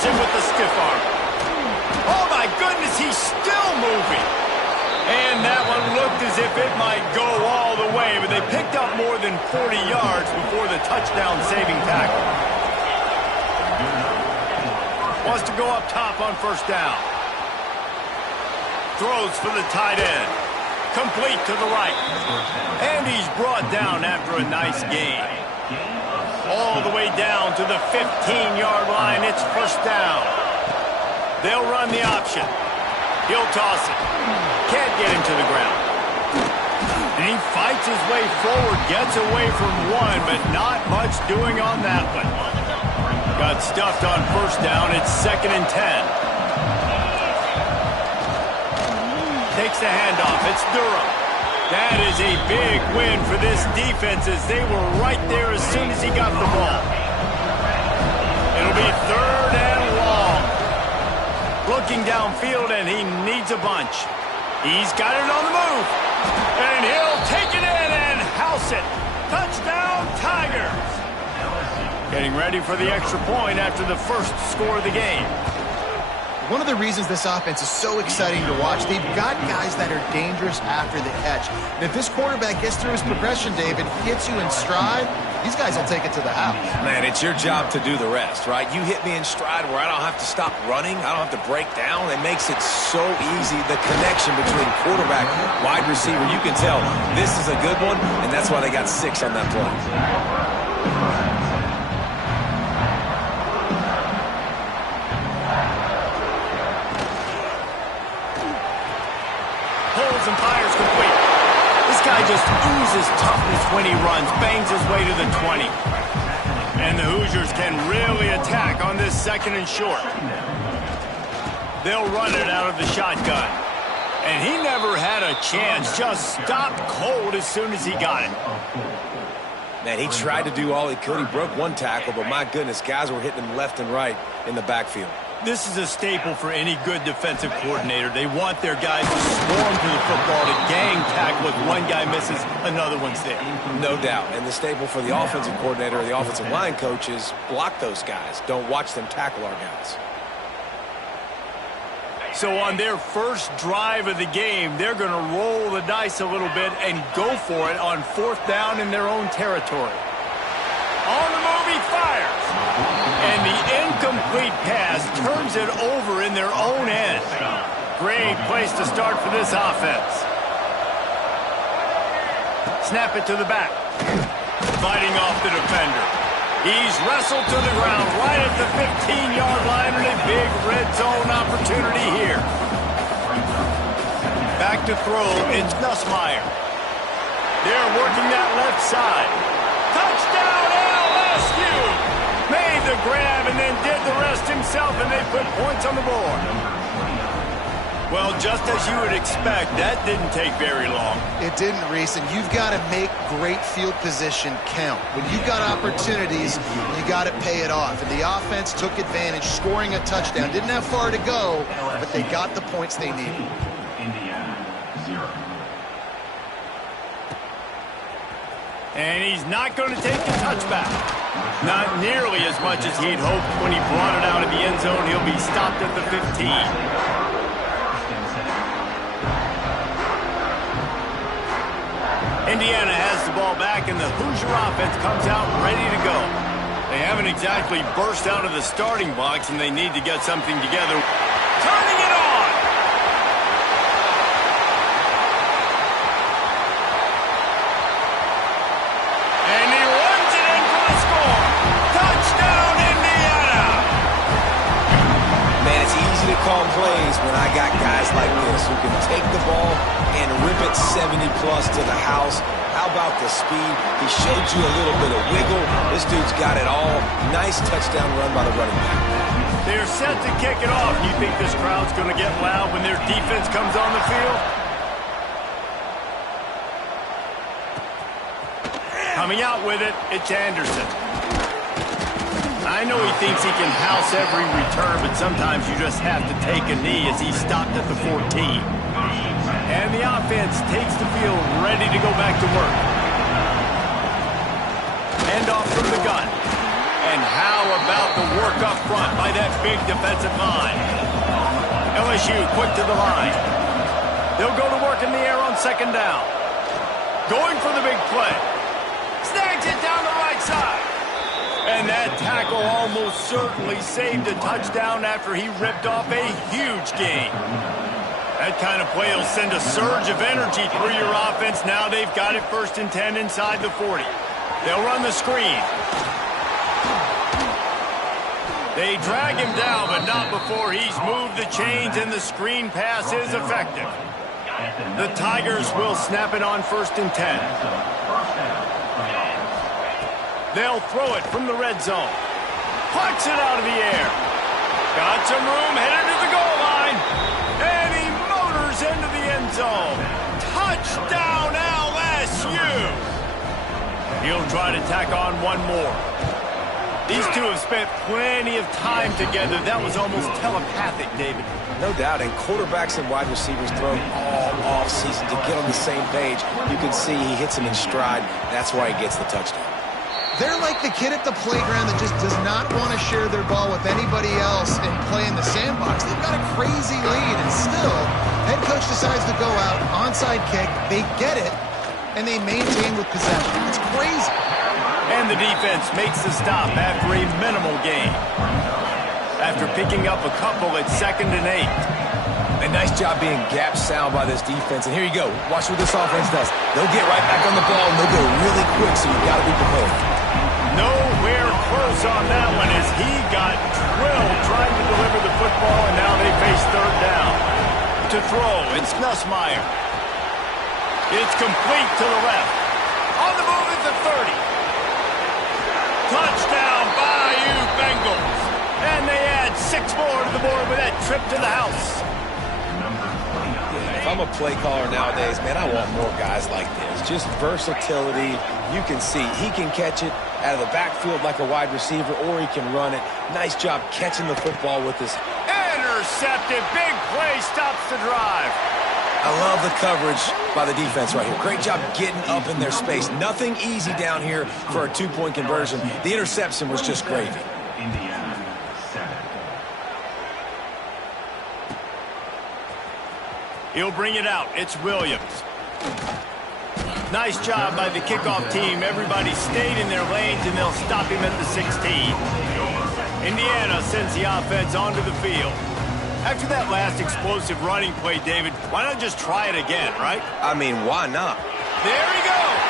Counters him with the stiff arm. Oh, my goodness, he's still moving. And that one looked as if it might go all the way, but they picked up more than 40 yards before the touchdown-saving tackle. Wants to go up top on first down. Throws for the tight end. Complete to the right. And he's brought down after a nice gain. All the way down to the 15-yard line. It's first down. They'll run the option. He'll toss it. Can't get him to the ground. And he fights his way forward. Gets away from one, but not much doing on that one. Got stuffed on first down. It's 2nd and 10. Takes the handoff. It's Durham. That is a big win for this defense as they were right there as soon as he got the ball. It'll be 3rd and long. Looking downfield, and he needs a bunch. He's got it on the move. And he'll take it in and house it. Touchdown, Tigers. Getting ready for the extra point after the first score of the game. One of the reasons this offense is so exciting to watch, they've got guys that are dangerous after the catch. And if this quarterback gets through his progression, David, hits you in stride, these guys will take it to the house. Man, it's your job to do the rest, right? You hit me in stride where I don't have to stop running. I don't have to break down. It makes it so easy. The connection between quarterback, wide receiver, you can tell this is a good one, and that's why they got 6 on that play. And fires complete. This guy just oozes toughness when he runs, bangs his way to the 20. And the Hoosiers can really attack on this 2nd and short. They'll run it out of the shotgun. And he never had a chance, just stopped cold as soon as he got it. Man, he tried to do all he could. He broke one tackle, but my goodness, guys were hitting him left and right in the backfield. This is a staple for any good defensive coordinator. They want their guys to swarm to the football, to gang tackle. If one guy misses, another one's there. No doubt. And the staple for the offensive coordinator or the offensive line coach is block those guys. Don't watch them tackle our guys. So on their first drive of the game, they're going to roll the dice a little bit and go for it on 4th down in their own territory. On the move, he fires. And the incomplete pass turns it over in their own end. Great place to start for this offense. Snap it to the back. Fighting off the defender. He's wrestled to the ground right at the 15-yard line, and a big red zone opportunity here. Back to throw, it's Nussmeier. They're working that left side. Touchdown, LSU! Made the grab and then did the rest himself, and they put points on the board. Well, just as you would expect, that didn't take very long. It didn't, Reese, and you've got to make great field position count. When you've got opportunities, you got to pay it off. And the offense took advantage, scoring a touchdown. Didn't have far to go, but they got the points they needed. And he's not going to take the touchback. Not nearly as much as he'd hoped when he brought it out of the end zone. He'll be stopped at the 15. Indiana has the ball back, and the Hoosier offense comes out ready to go. They haven't exactly burst out of the starting box, and they need to get something together. Turning it on! And he runs it in for the score. Touchdown, Indiana! Man, it's easy to call plays when I got guys like this who can take the ball and rip it 70-plus to the house. How about the speed? He showed you a little bit of wiggle. This dude's got it all. Nice touchdown run by the running back. They're set to kick it off. Do you think this crowd's going to get loud when their defense comes on the field? Coming out with it, it's Anderson. I know he thinks he can house every return, but sometimes you just have to take a knee as he stopped at the 14. And the offense takes the field ready to go back to work. Hand off from the gun. And how about the work up front by that big defensive line. LSU quick to the line. They'll go to work in the air on second down. Going for the big play. Snags it down the right side. And that tackle almost certainly saved a touchdown after he ripped off a huge gain. That kind of play will send a surge of energy through your offense. Now they've got it 1st and 10 inside the 40. They'll run the screen. They drag him down, but not before he's moved the chains, and the screen pass is effective. The Tigers will snap it on 1st and 10. They'll throw it from the red zone. Puts it out of the air. Got some room, headed to the goal line. And he motors into the end zone. Touchdown, LSU! He'll try to tack on one more. These two have spent plenty of time together. That was almost telepathic, David. No doubt, and quarterbacks and wide receivers throw all offseason to get on the same page. You can see he hits him in stride. That's why he gets the touchdown. They're like the kid at the playground that just does not want to share their ball with anybody else and play in the sandbox. They've got a crazy lead, and still, head coach decides to go out, onside kick, they get it, and they maintain with possession. It's crazy. And the defense makes the stop after a minimal gain. After picking up a couple at 2nd and 8. A nice job being gap sound by this defense. And here you go. Watch what this offense does. They'll get right back on the ball, and they'll go really quick, so you've got to be prepared. Nowhere close on that one as he got drilled trying to deliver the football, and now they face 3rd down. To throw, it's Nussmeier. It's complete to the left. On the move at the 30. Touchdown, Bayou Bengals. And they add 6 more to the board with that trip to the house. If I'm a play caller nowadays, man, I want more guys like this. Just versatility. You can see he can catch it out of the backfield like a wide receiver, or he can run it. Nice job catching the football with his... Intercepted. Big play stops the drive. I love the coverage by the defense right here. Great job getting up in their space. Nothing easy down here for a 2-point conversion. The interception was just gravy. He'll bring it out. It's Williams. Nice job by the kickoff team. Everybody stayed in their lanes, and they'll stop him at the 16. Indiana sends the offense onto the field. After that last explosive running play, David, why not just try it again, right? I mean, why not? There he goes.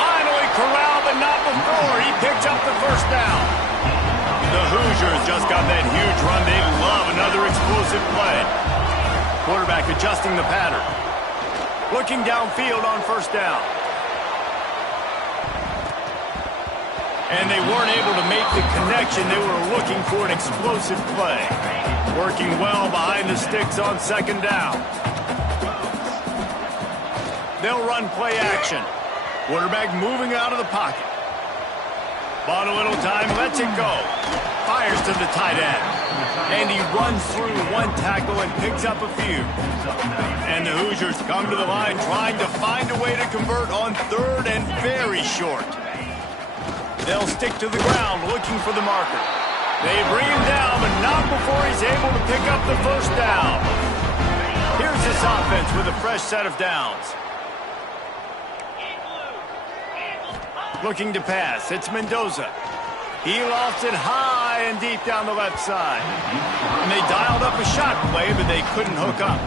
Finally corralled, but not before. He picks up the 1st down. The Hoosiers just got that huge run. They love another explosive play. Quarterback adjusting the pattern. Looking downfield on 1st down. And they weren't able to make the connection. They were looking for an explosive play. Working well behind the sticks on 2nd down. They'll run play action. Quarterback moving out of the pocket. Bought a little time, lets it go. Fires to the tight end. And he runs through one tackle and picks up a few. And the Hoosiers come to the line trying to find a way to convert on 3rd and very short. They'll stick to the ground looking for the marker. They bring him down, but not before he's able to pick up the 1st down. Here's this offense with a fresh set of downs. Looking to pass. It's Mendoza. He lost it high and deep down the left side. And they dialed up a shot play, but they couldn't hook up.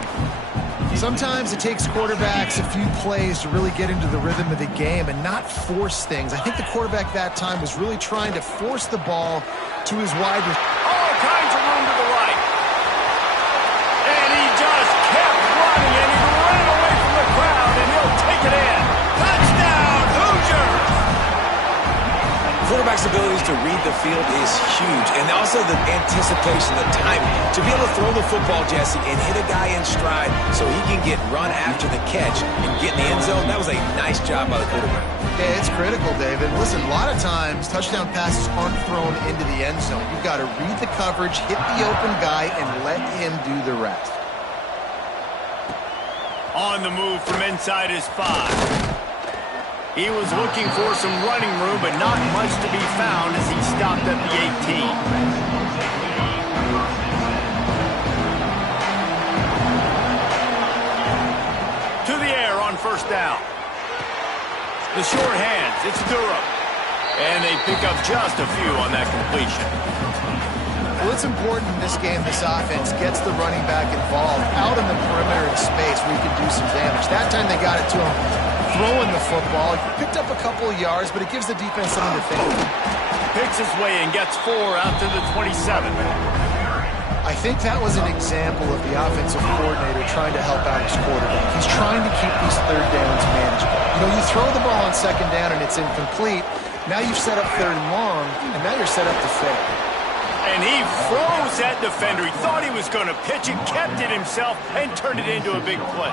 Sometimes it takes quarterbacks a few plays to really get into the rhythm of the game and not force things. I think the quarterback that time was really trying to force the ball to his wide receiver. All kinds of room to the right. And he just kept running, and he ran away from the crowd, and he'll take it in. Touchdown, Hoosiers! Quarterback's abilities to read the field is huge, and also the anticipation, the timing. To be able to throw the football, Jesse, and hit a guy in stride so he can get run after the catch and get in the end zone, that was a nice job by the quarterback. Yeah, it's critical, David. Listen, a lot of times touchdown passes aren't thrown into the end zone. You've got to read the coverage, hit the open guy, and let him do the rest. On the move from inside his 5. He was looking for some running room, but not much to be found as he stopped The short hands, it's Durham. And they pick up just a few on that completion. Well, it's important in this game this offense gets the running back involved out in the perimeter in space where he can do some damage. That time they got it to him throwing the football. He picked up a couple of yards, but it gives the defense something to think about. Picks his way and gets 4 out to the 27. I think that was an example of the offensive coordinator trying to help out his quarterback. He's trying to keep these third downs manageable. You know, you throw the ball on second down and it's incomplete. Now you've set up third and long, and now you're set up to fail. And he froze that defender. He thought he was going to pitch it, kept it himself, and turned it into a big play.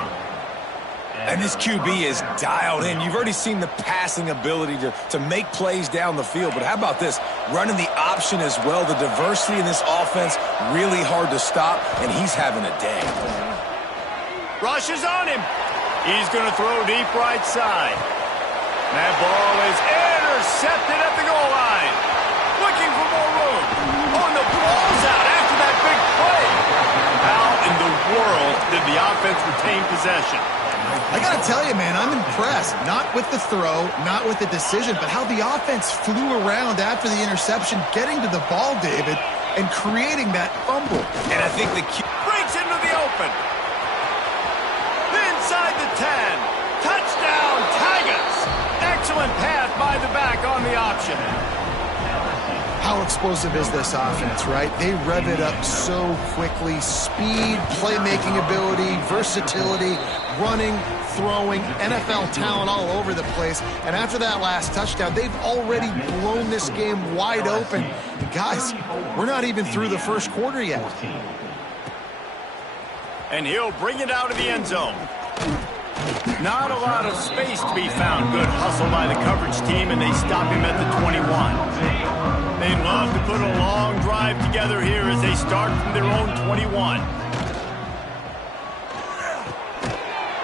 And this QB is dialed in. You've already seen the passing ability to make plays down the field. But how about this? Running the option as well. The diversity in this offense, really hard to stop, and he's having a day. Rush is on him. He's going to throw deep right side. That ball is intercepted at the goal line. Looking for more room. Oh, and the ball's out after that big play. How in the world did the offense retain possession? I got to tell you, man, I'm impressed. Not with the throw, not with the decision, but how the offense flew around after the interception, getting to the ball, David, and creating that fumble. And I think the breaks into the open. Inside the 10. Touchdown, Tigers. Excellent pass by the back on the option. How explosive is this offense, right? They rev it up so quickly. Speed, playmaking ability, versatility, running, throwing, NFL talent all over the place. And after that last touchdown, they've already blown this game wide open. And guys, we're not even through the first quarter yet. And he'll bring it out of the end zone. Not a lot of space to be found. Good hustle by the coverage team, and they stop him at the 21. They'd love to put a long drive together here as they start from their own 21.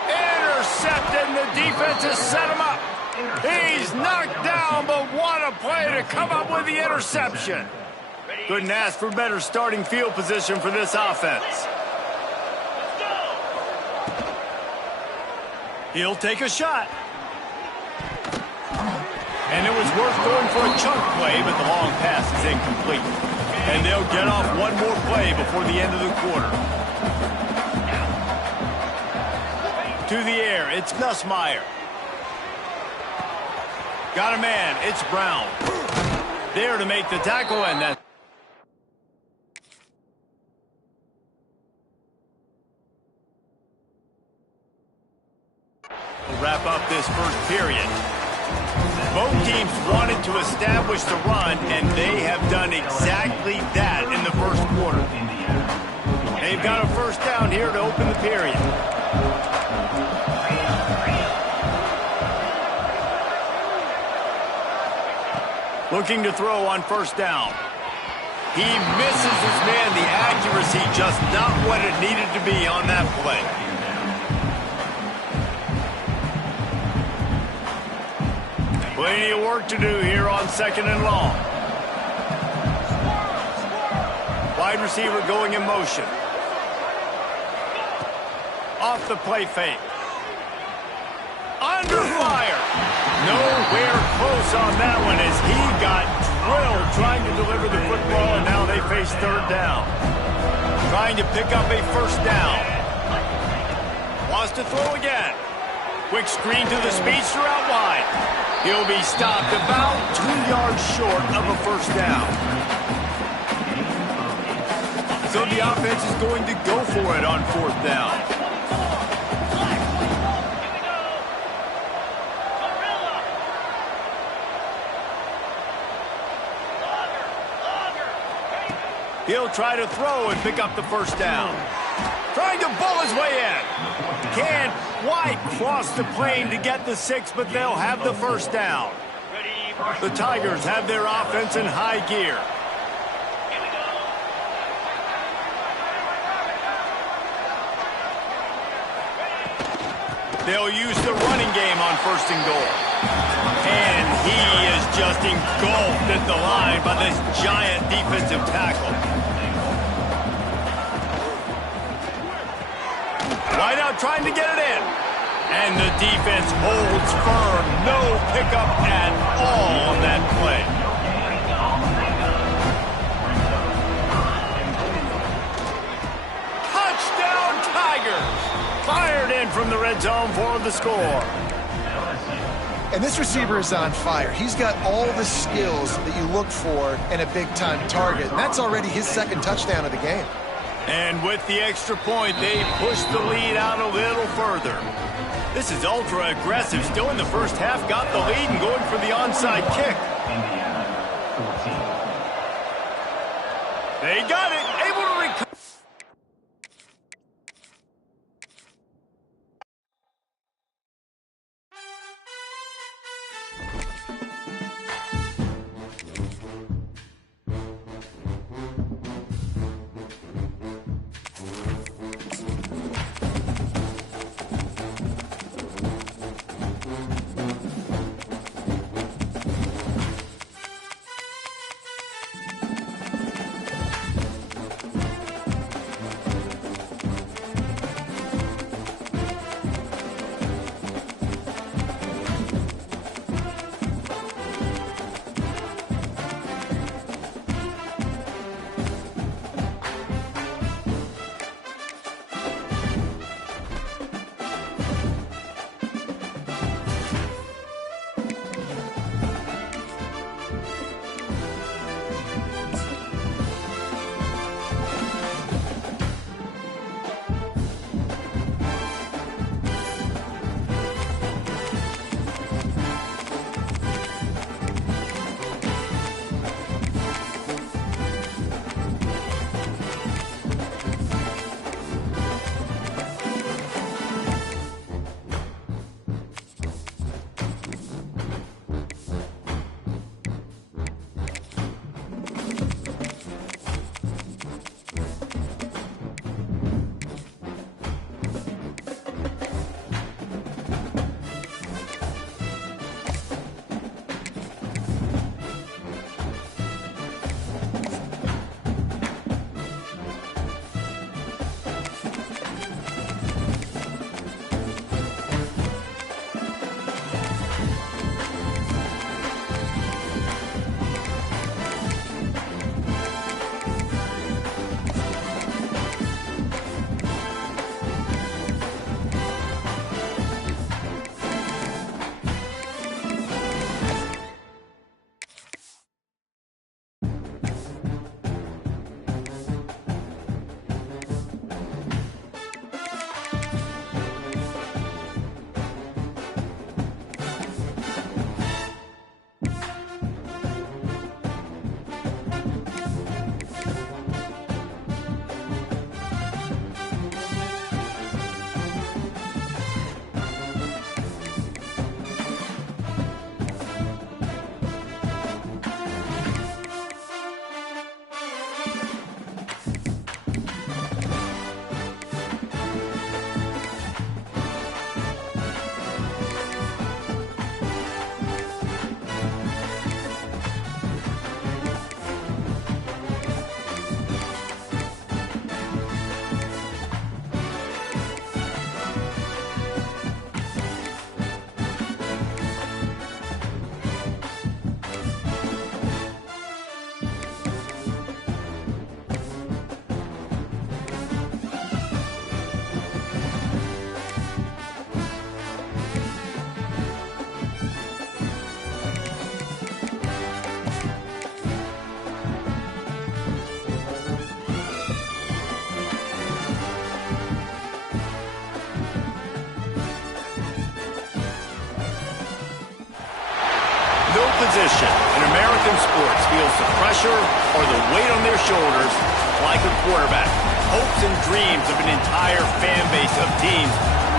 Intercepted, and the defense has set him up. He's knocked down, but what a play to come up with the interception. Couldn't ask for better starting field position for this offense. He'll take a shot. And it was worth going for a chunk play, but the long pass is incomplete. And they'll get off one more play before the end of the quarter. To the air, it's Nussmeier. Got a man, it's Brown. There to make the tackle, and that. We'll wrap up this first period. Both teams wanted to establish the run, and they have done exactly that in the first quarter. They've got a first down here to open the period. Looking to throw on first down. He misses his man. The accuracy just not what it needed to be on that play. Plenty of work to do here on second and long. Wide receiver going in motion. Off the play fake. Under fire. Nowhere close on that one as he got drilled trying to deliver the football, and now they face third down. Trying to pick up a first down. Wants to throw again. Quick screen to the speedster out wide. He'll be stopped about 2 yards short of a first down. So the offense is going to go for it on fourth down. He'll try to throw and pick up the first down. Trying to bull his way in. Can't quite cross the plane to get the 6, but they'll have the first down. The Tigers have their offense in high gear. They'll use the running game on first and goal. And he is just engulfed at the line by this giant defensive tackle. Right out trying to get it in. And the defense holds firm. No pickup at all on that play. Touchdown, Tigers! Fired in from the red zone for the score. And this receiver is on fire. He's got all the skills that you look for in a big-time target. And that's already his second touchdown of the game. And with the extra point, they push the lead out a little further. This is ultra-aggressive. Still in the first half, got the lead and going for the onside kick. They got it. Able to recover. position in American sports feels the pressure or the weight on their shoulders like a quarterback. Hopes and dreams of an entire fan base of teams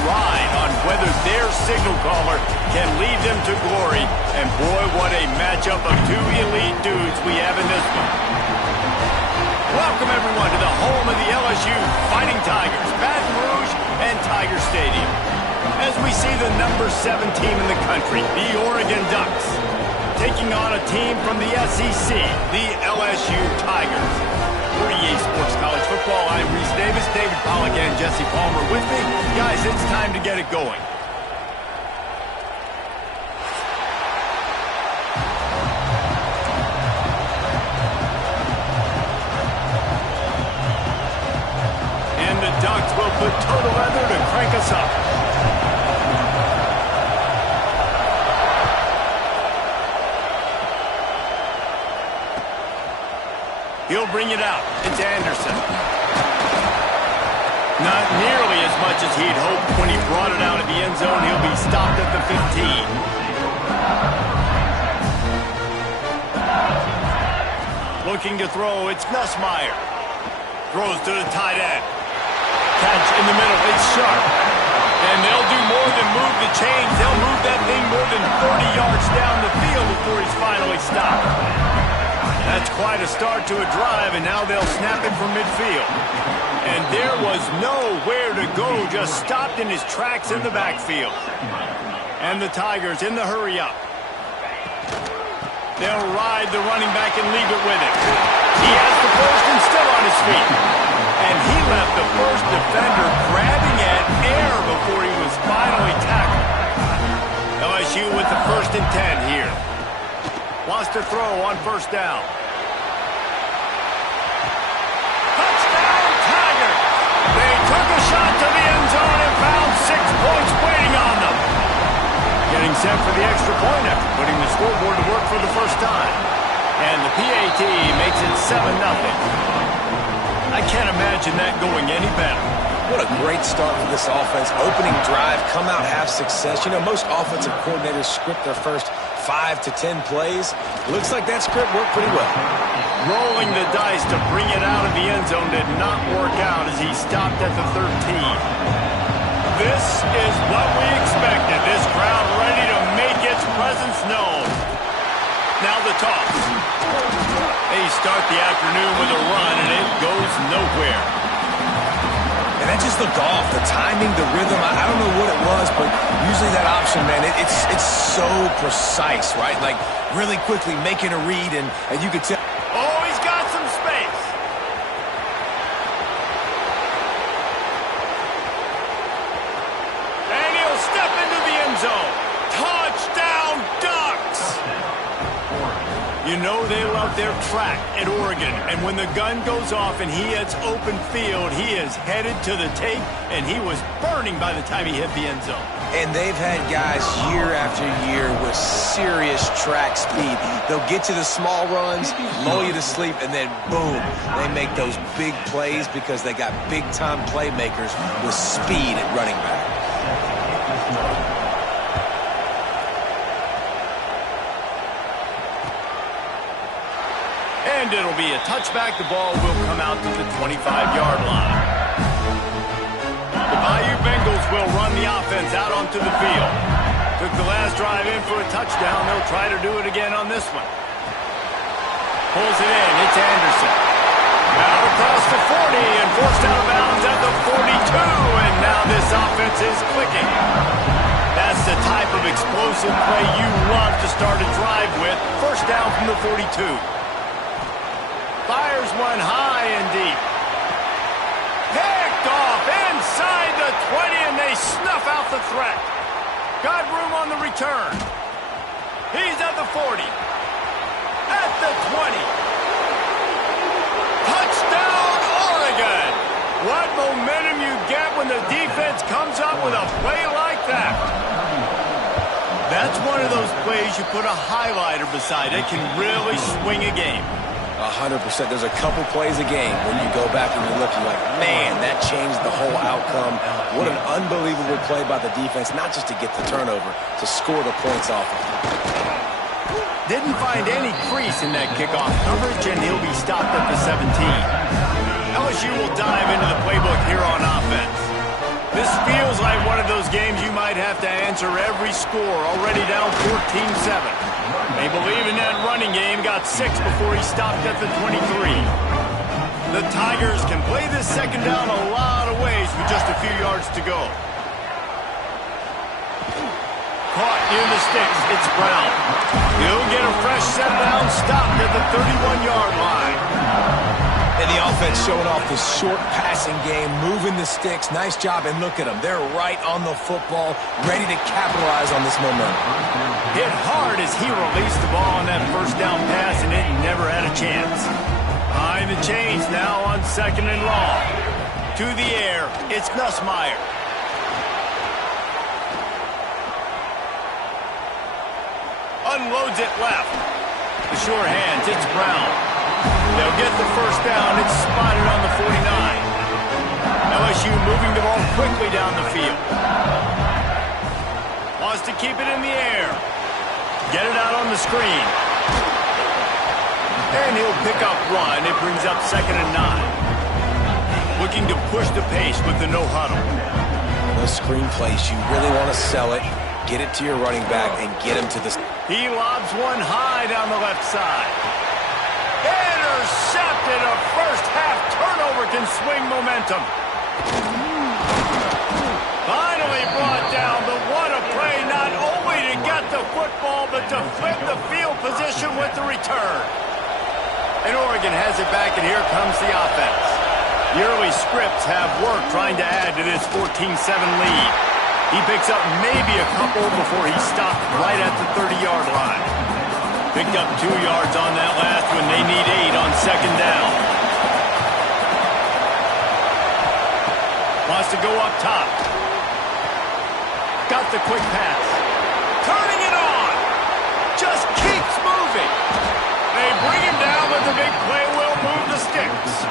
ride on whether their signal caller can lead them to glory. And boy, what a matchup of two elite dudes we have in this one. Welcome, everyone, to the home of the LSU Fighting Tigers, Baton Rouge and Tiger Stadium. As we see the number 7 team in the country, the Oregon Ducks, taking on a team from the SEC, the LSU Tigers. For EA Sports College Football, I'm Reese Davis, David Pollack, and Jesse Palmer with me. Guys, it's time to get it going. put total leather to crank us up. He'll bring it out. It's Anderson. Not nearly as much as he'd hoped when he brought it out of the end zone. He'll be stopped at the 15. Looking to throw, it's Nussmeier. Throws to the tight end. Catch in the middle, it's sharp. And they'll do more than move the chains. They'll move that thing more than 30 yards down the field before he's finally stopped. That's quite a start to a drive, and now they'll snap it from midfield. And there was nowhere to go, just stopped in his tracks in the backfield. And the Tigers in the hurry-up. They'll ride the running back and leave it with him. He has the first and still on his feet. And he left the first defender grabbing at air before he was finally tackled. LSU with the 1st and 10 here. Wants to throw on 1st down. Touchdown, Tigers! They took a shot to the end zone and found 6 points waiting on them. Getting set for the extra point after putting the scoreboard to work for the first time. And the PAT makes it 7-0. I can't imagine that going any better. What a great start for this offense. Opening drive, come out, have success. You know, most offensive coordinators script their first 5 to 10 plays. Looks like that script worked pretty well. Rolling the dice to bring it out of the end zone did not work out as he stopped at the 13. This is what we expected. This crowd ready to make its presence known. Now the toss. They start the afternoon with a run, and it goes nowhere. And that just looked off. The timing, the rhythm, I don't know what it was, but usually that option, man, it's so precise, right? Like, really quickly making a read, and you could tell. Oh, he's got some space. And he'll step into the end zone. Touchdown, Ducks! You know they love their track at Oregon, and when the gun goes off and he hits open field, he is headed to the tape, and he was burning by the time he hit the end zone. And they've had guys year after year with serious track speed. They'll get to the small runs, lull you to sleep, and then boom, they make those big plays because they got big-time playmakers with speed at running back. And it'll be a touchback. The ball will come out to the 25-yard line. The Bayou Bengals will run the offense out onto the field. Took the last drive in for a touchdown. They'll try to do it again on this one. Pulls it in. It's Anderson. Out across the 40 and forced out of bounds at the 42. And now this offense is clicking. That's the type of explosive play you love to start a drive with. First down from the 42. Fires one high and deep. Picked off inside the 20, and they snuff out the threat. Got room on the return. He's at the 40. At the 20. Touchdown, Oregon! What momentum you get when the defense comes up with a play like that. That's one of those plays you put a highlighter beside it, can really swing a game. 100%. There's a couple plays a game when you go back and you look, you're like, man, that changed the whole outcome. What an unbelievable play by the defense, not just to get the turnover, to score the points off of it. Didn't find any crease in that kickoff coverage, and he'll be stopped at the 17. LSU will dive into the playbook here on offense. This feels like one of those games you might have to answer every score, already down 14-7. They believe in that running game, got 6 before he stopped at the 23. The Tigers can play this second down a lot of ways with just a few yards to go. Caught near the sticks, it's Brown. He'll get a fresh set down, stopped at the 31-yard line. And the offense showing off this short passing game, moving the sticks. Nice job, and look at them. They're right on the football, ready to capitalize on this momentum. Hit hard as he released the ball on that first down pass, and it never had a chance. Behind the chains now on 2nd and long. to the air. It's Ncaa. Unloads it left. The sure hands, it's Brown. They'll get the first down. It's spotted on the 49. LSU moving the ball quickly down the field. Wants to keep it in the air. Get it out on the screen. And he'll pick up one. It brings up 2nd and 9. Looking to push the pace with the no huddle. Those screen plays, you really want to sell it, get it to your running back, and get him to the... He lobs one high down the left side. Intercepted. A first-half turnover can swing momentum. Finally brought down, but what a play, not only to get the football, but to flip the field position with the return. And Oregon has it back, and here comes the offense. The early scripts have worked trying to add to this 14-7 lead. He picks up maybe a couple before he stopped right at the 30-yard line. Picked up 2 yards on that last one. They need 8 on 2nd down. Wants to go up top. Got the quick pass. Turning it on. Just keeps moving. They bring him down, but the big play will move the sticks.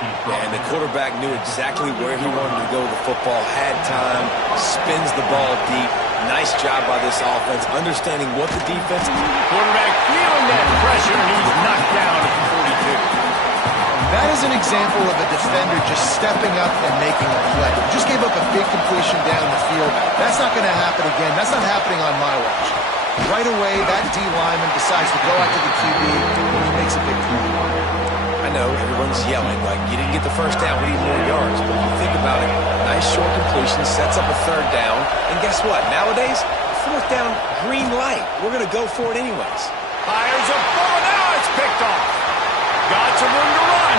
And the quarterback knew exactly where he wanted to go with the football, had time, spins the ball deep. Nice job by this offense, understanding what the defense... Quarterback feeling that pressure, and he's knocked down at the 42. That is an example of a defender just stepping up and making a play. Just gave up a big completion down the field. That's not going to happen again. That's not happening on my watch. Right away, that D lineman decides to go after the QB, and he makes a big play. I know everyone's yelling like you didn't get the first down, we need more yards. But when you think about it, nice short completion sets up a 3rd down. And guess what? Nowadays, 4th down, green light. We're going to go for it anyways. Fires a ball. Now it's picked off. Got some room to run.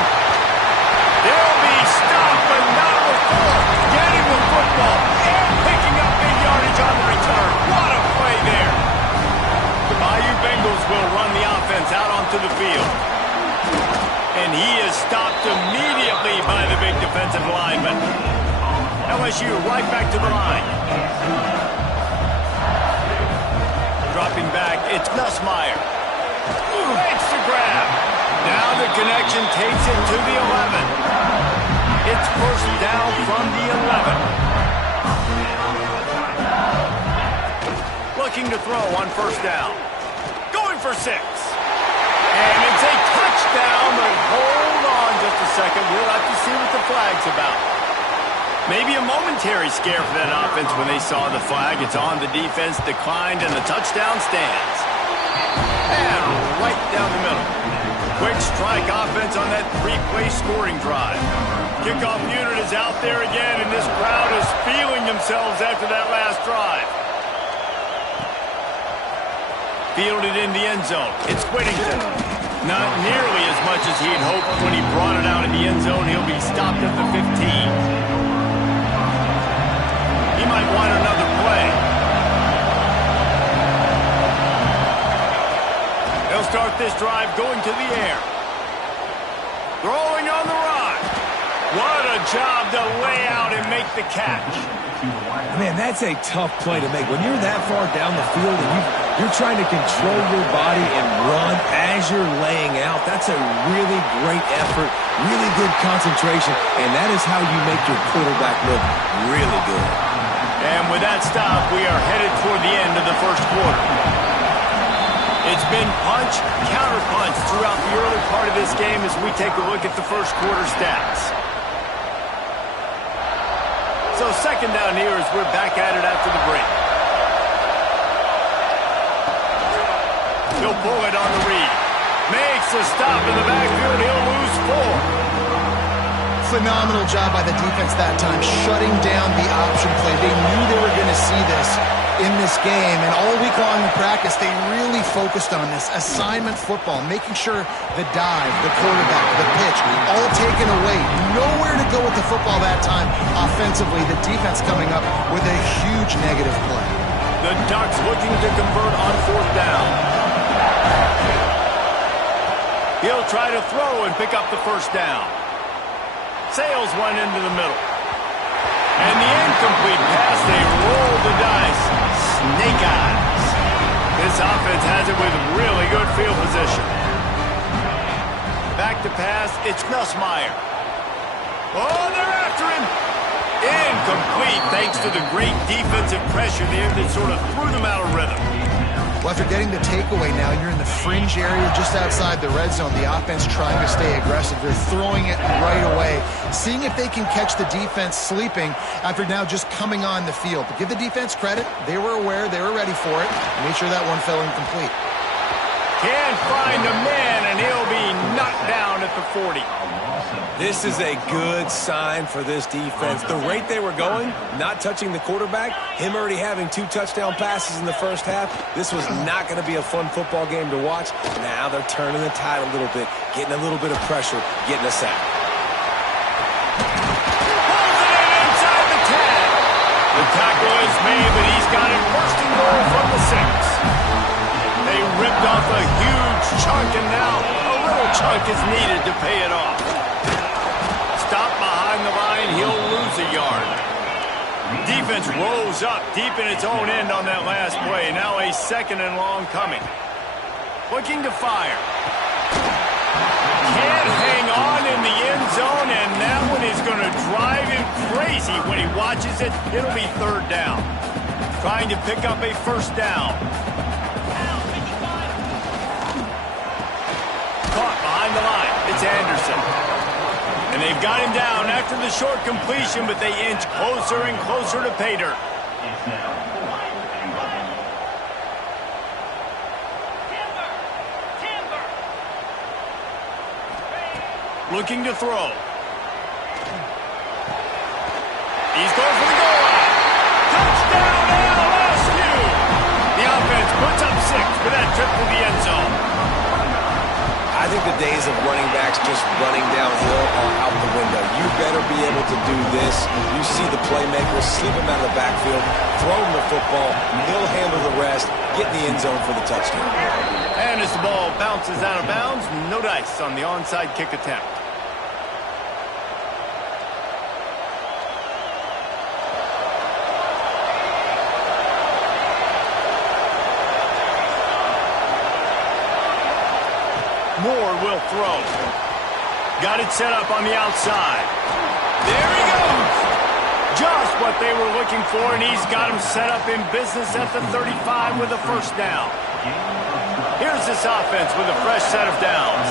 They'll be stopped, but not before getting the football and picking up big yardage on the return. What a play there. The Bayou Bengals will run the offense out onto the field. And he is stopped immediately by the big defensive lineman. LSU right back to the line. Dropping back, it's Ncaa. Makes the grab. Now the connection takes it to the 11. It's first down from the 11. Looking to throw on first down. Going for 6. And it's a touchdown, but hold on just a second. We'll have to see what the flag's about. Maybe a momentary scare for that offense when they saw the flag. It's on, the defense declined, and the touchdown stands. And right down the middle. Quick strike offense on that 3-play scoring drive. Kickoff unit is out there again, and this crowd is feeling themselves after that last drive. Fielded in the end zone. It's Whittington. Not nearly as much as he'd hoped when he brought it out in the end zone. He'll be stopped at the 15. He might want another play. They'll start this drive going to the air. Throwing on the run. What a job to lay out and make the catch. Man, that's a tough play to make. When you're that far down the field and you're trying to control your body and run as you're laying out, that's a really great effort, really good concentration, and that is how you make your quarterback look really good. And with that stop, we are headed toward the end of the first quarter. It's been punch, counter-punch throughout the early part of this game as we take a look at the first quarter stats. So 2nd down here as we're back at it after the break. He'll pull it on the read. Makes a stop in the backfield. He'll lose 4. Phenomenal job by the defense that time, shutting down the option play. They knew they were going to see this in this game, and all week long in practice, they really focused on this. Assignment football, making sure the dive, the quarterback, the pitch, all taken away. Nowhere to go with the football that time. Offensively, the defense coming up with a huge negative play. The Ducks looking to convert on 4th down. He'll try to throw and pick up the first down. Sails one into the middle. And the incomplete pass, they roll the dice. Snake eyes. This offense has it with really good field position. Back to pass, it's Nussmeier. Oh, they're after him. Incomplete, thanks to the great defensive pressure there that sort of threw them out of rhythm. Well, after getting the takeaway now, you're in the fringe area just outside the red zone. The offense trying to stay aggressive. They're throwing it right away, seeing if they can catch the defense sleeping after now just coming on the field. But give the defense credit. They were aware. They were ready for it. Made sure that one fell incomplete. Can't find a man, and he'll be knocked down at the 40. This is a good sign for this defense. The rate they were going, not touching the quarterback, him already having 2 touchdown passes in the first half, this was not going to be a fun football game to watch. Now they're turning the tide a little bit, getting a little bit of pressure, getting a sack. Pulls it in inside the 10. The tackle is made, but he's got it first and goal from the 6. They ripped off a huge chunk, and now a little chunk is needed to pay it off. Stop behind the line, he'll lose a yard. Defense rose up deep in its own end on that last play. Now a 2nd and long coming. Looking to fire. Can't hang on in the end zone, and that one is going to drive him crazy when he watches it. It'll be 3rd down. Trying to pick up a 1st down. Caught behind the line. It's Anderson. And they've got him down after the short completion, but they inch closer and closer to pay dirt. Looking to throw. He's going for the goal line. Touchdown, LSU! The offense puts up 6 for that trip to the end zone. I think the days of running backs just running downhill are out the window. You better be able to do this. You see the playmakers, slip him out of the backfield, throw him the football, he'll handle the rest, get in the end zone for the touchdown. And as the ball bounces out of bounds, no dice on the onside kick attempt. Moore will throw. Got it set up on the outside. There he goes. Just what they were looking for, and he's got him set up in business at the 35 with a 1st down. Here's this offense with a fresh set of downs.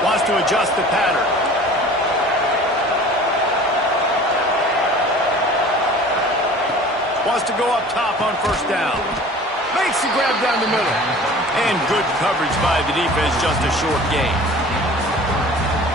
Wants to adjust the pattern. Wants to go up top on 1st down. Makes the grab down the middle. And good coverage by the defense, just a short gain.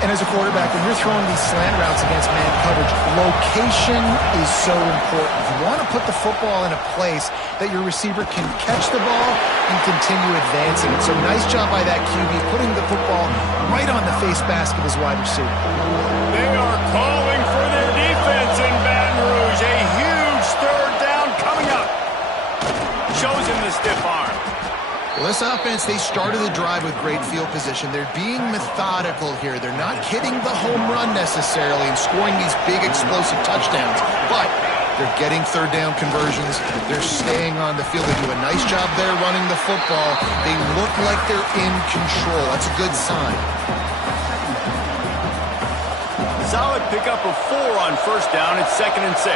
And as a quarterback, when you're throwing these slant routes against man coverage, location is so important. You want to put the football in a place that your receiver can catch the ball and continue advancing it. So nice job by that QB, putting the football right on the face mask of his wide receiver. They are calling for their defense in Baton Rouge. A huge 3rd down coming up. Shows him the stiff arm. Well, this offense, they started the drive with great field position. They're being methodical here. They're not hitting the home run necessarily and scoring these big explosive touchdowns, but they're getting 3rd down conversions. They're staying on the field. They do a nice job there running the football. They look like they're in control. That's a good sign. Solid pickup of 4 on 1st down. It's 2nd and 6.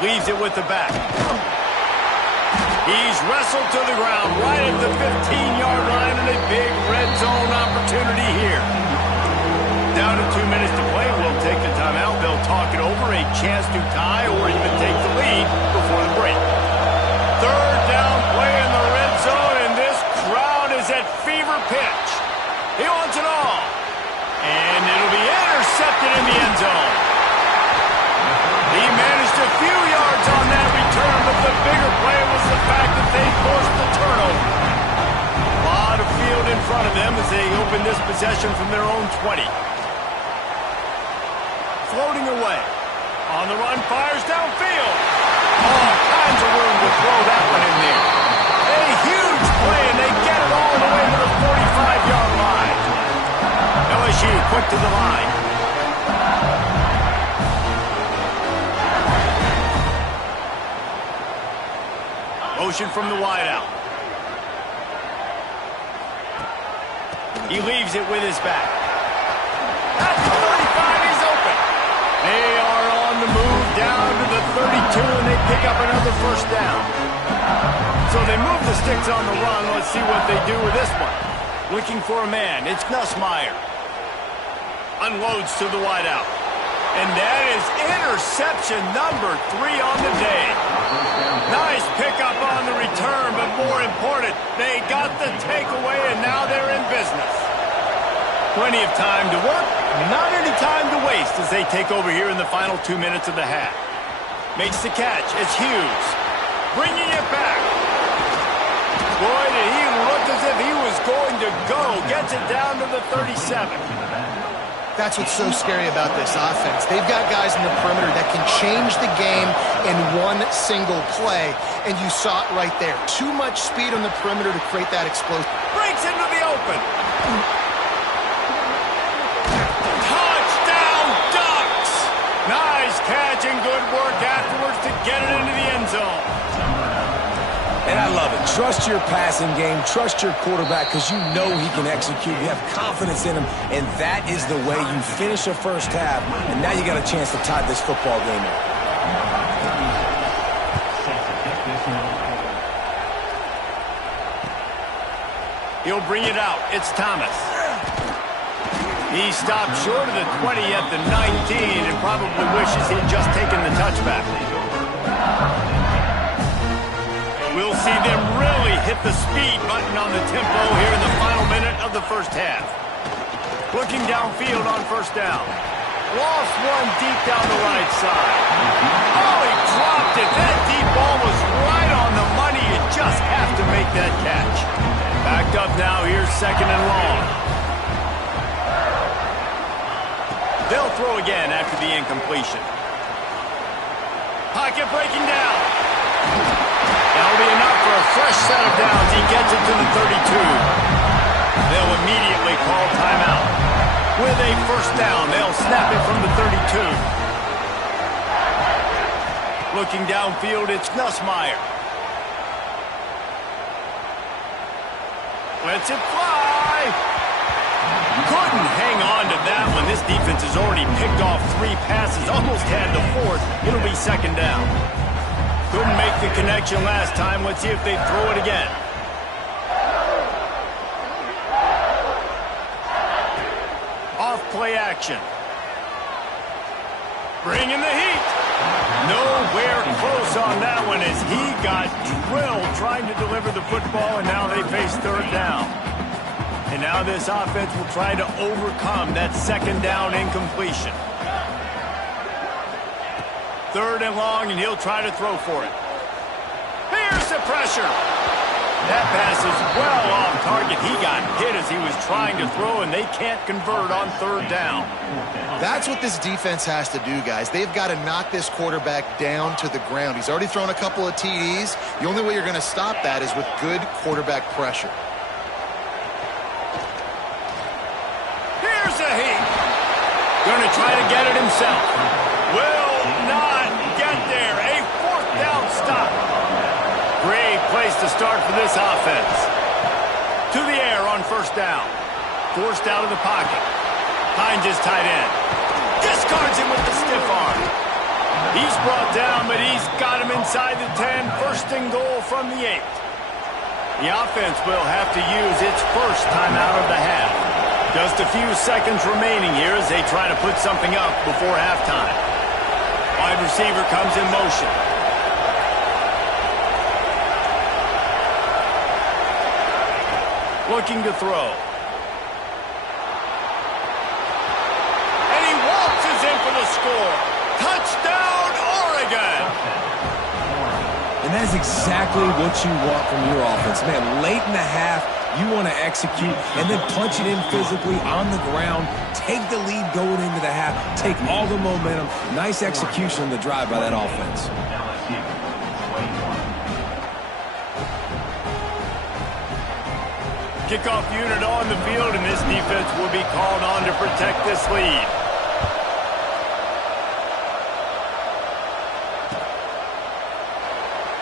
Leaves it with the back. He's wrestled to the ground right at the 15-yard line, and a big red zone opportunity here. Down to 2 minutes to play. We'll take the timeout. They'll talk it over. A chance to tie or even take the lead before the break. 3rd down play in the red zone, and this crowd is at fever pitch. He wants it all. And it'll be intercepted in the end zone. He managed a few yards on that return, but the bigger play was the fact that they forced the turnover. A lot of field in front of them as they open this possession from their own 20. Floating away. On the run, fires downfield. All kinds of room to throw that one in there. A huge play, and they get it all the way to the 45-yard motion from the wideout. He leaves it with his back. At the 35, he's open. They are on the move down to the 32, and they pick up another first down. So they move the sticks on the run. Let's see what they do with this one. Looking for a man. It's Ncaa. Unloads to the wideout. And that is interception number 3 on the day. Nice pickup on the return, but more important, they got the takeaway, and now they're in business. Plenty of time to work, not any time to waste as they take over here in the final 2 minutes of the half. Makes the catch. It's Hughes. Bringing it back. Boy, did he look as if he was going to go. Gets it down to the 37. That's what's so scary about this offense. They've got guys in the perimeter that can change the game in one single play, and you saw it right there. Too much speed on the perimeter to create that explosion. Breaks into the open. Touchdown, Ducks! Nice catch and good work afterwards to get it into the end zone. And I love it. Trust your passing game. Trust your quarterback because you know he can execute. You have confidence in him, and that is the way you finish a first half. And now you got a chance to tie this football game up. He'll bring it out. It's Thomas. He stopped short of the 20 at the 19 and probably wishes he'd just taken the touchback. We'll see them really hit the speed button on the tempo here in the final minute of the first half. Looking downfield on first down. Lost one deep down the right side. Oh, he dropped it. That deep ball was right on the money. You just have to make that catch. Backed up now. Here's second and long. They'll throw again after the incompletion. Pocket breaking down. That'll be enough for a fresh set of downs. He gets it to the 32. They'll immediately call timeout. With a first down, they'll snap it from the 32. Looking downfield, it's Ncaa. Lets it fly. Couldn't hang on to that one. This defense has already picked off 3 passes, almost had the 4th. It'll be second down. Couldn't make the connection last time. Let's see if they throw it again. Off play action. Bringing the heat. Nowhere close on that one as he got drilled trying to deliver the football, and now they face third down. And now this offense will try to overcome that second down incompletion. Third and long, and he'll try to throw for it. Here's the pressure. That pass is well off target. He got hit as he was trying to throw, and they can't convert on third down. That's what this defense has to do, guys. They've got to knock this quarterback down to the ground. He's already thrown a couple of TDs. The only way you're going to stop that is with good quarterback pressure. Here's a heat. Going to try to get it himself. Will not get there. A fourth down stop. Great place to start for this offense. To the air on first down. Forced out of the pocket. Finds his tight end. Discards him with the stiff arm. He's brought down, but he's got him inside the 10. First and goal from the 8. The offense will have to use its first timeout of the half. Just a few seconds remaining here as they try to put something up before halftime. Wide receiver comes in motion. Looking to throw. And he waltzes in for the score. Touchdown, Oregon! And that is exactly what you want from your offense. Man, late in the half, you want to execute and then punch it in physically on the ground. Take the lead going into the half. Take all the momentum. Nice execution on the drive by that offense. Kickoff unit on the field, and this defense will be called on to protect this lead.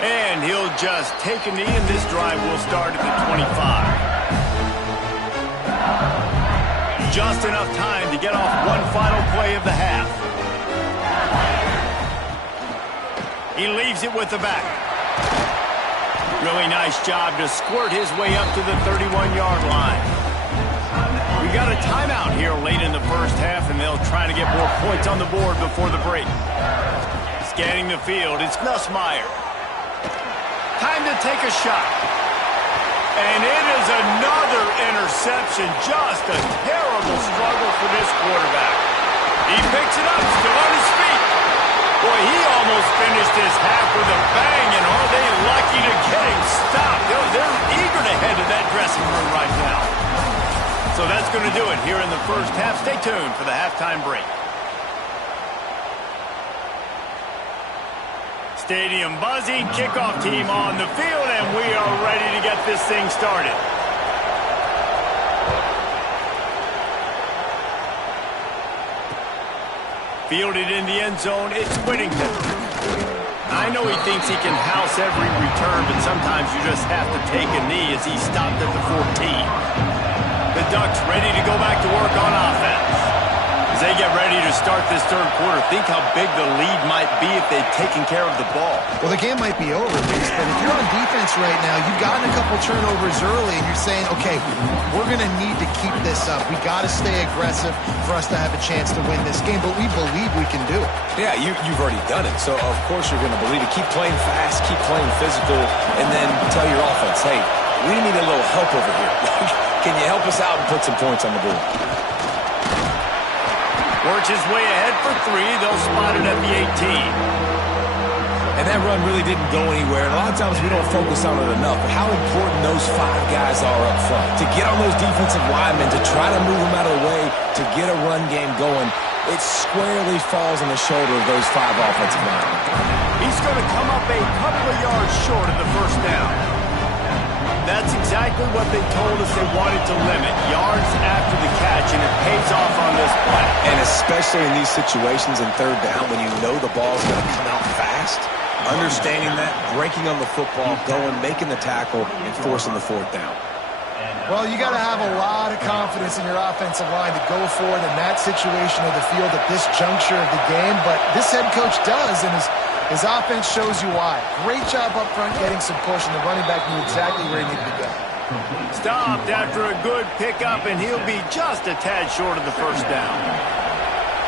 And he'll just take a knee, and this drive will start at the 25. Just enough time to get off one final play of the half. He leaves it with the back. Really nice job to squirt his way up to the 31-yard line. We got a timeout here late in the first half, and they'll try to get more points on the board before the break. Scanning the field, it's Ncaa. Time to take a shot. And it is another interception. Just a terrible struggle for this quarterback. He picks it up, still on his feet. Boy, he almost finished his half with a bang, and are they lucky to get him stopped? They're eager to head to that dressing room right now. So that's going to do it here in the first half. Stay tuned for the halftime break. Stadium buzzing, kickoff team on the field, and we are ready to get this thing started. Fielded in the end zone, it's Whittington. I know he thinks he can house every return, but sometimes you just have to take a knee as he stopped at the 14. The Ducks ready to go back to work on offense. As they get ready to start this third quarter, think how big the lead might be if they'd taken care of the ball. Well, the game might be over, Reese, but if you're on defense right now, you've gotten a couple turnovers early, and you're saying, okay, we're going to need to keep this up. We got to stay aggressive for us to have a chance to win this game, but we believe we can do it. Yeah, you've already done it, so of course you're going to believe it. Keep playing fast, keep playing physical, and then tell your offense, hey, we need a little help over here. Can you help us out and put some points on the board? Works his way ahead for three. They'll spot it at the 18. And that run really didn't go anywhere. And a lot of times we don't focus on it enough. But how important those 5 guys are up front. To get on those defensive linemen, to try to move them out of the way, to get a run game going, it squarely falls on the shoulder of those 5 offensive linemen. He's going to come up a couple of yards short of the first down. That's exactly what they told us they wanted to limit, yards after the catch, and it pays off on this play. And especially in these situations in third down when you know the ball's going to come out fast, understanding that, breaking on the football, going, making the tackle, and forcing the fourth down. Well, you got to have a lot of confidence in your offensive line to go forward in that situation of the field at this juncture of the game, but this head coach does, and his offense shows you why. Great job up front getting some push, and the running back knew exactly where he needed to go. Stopped after a good pickup, and he'll be just a tad short of the first down.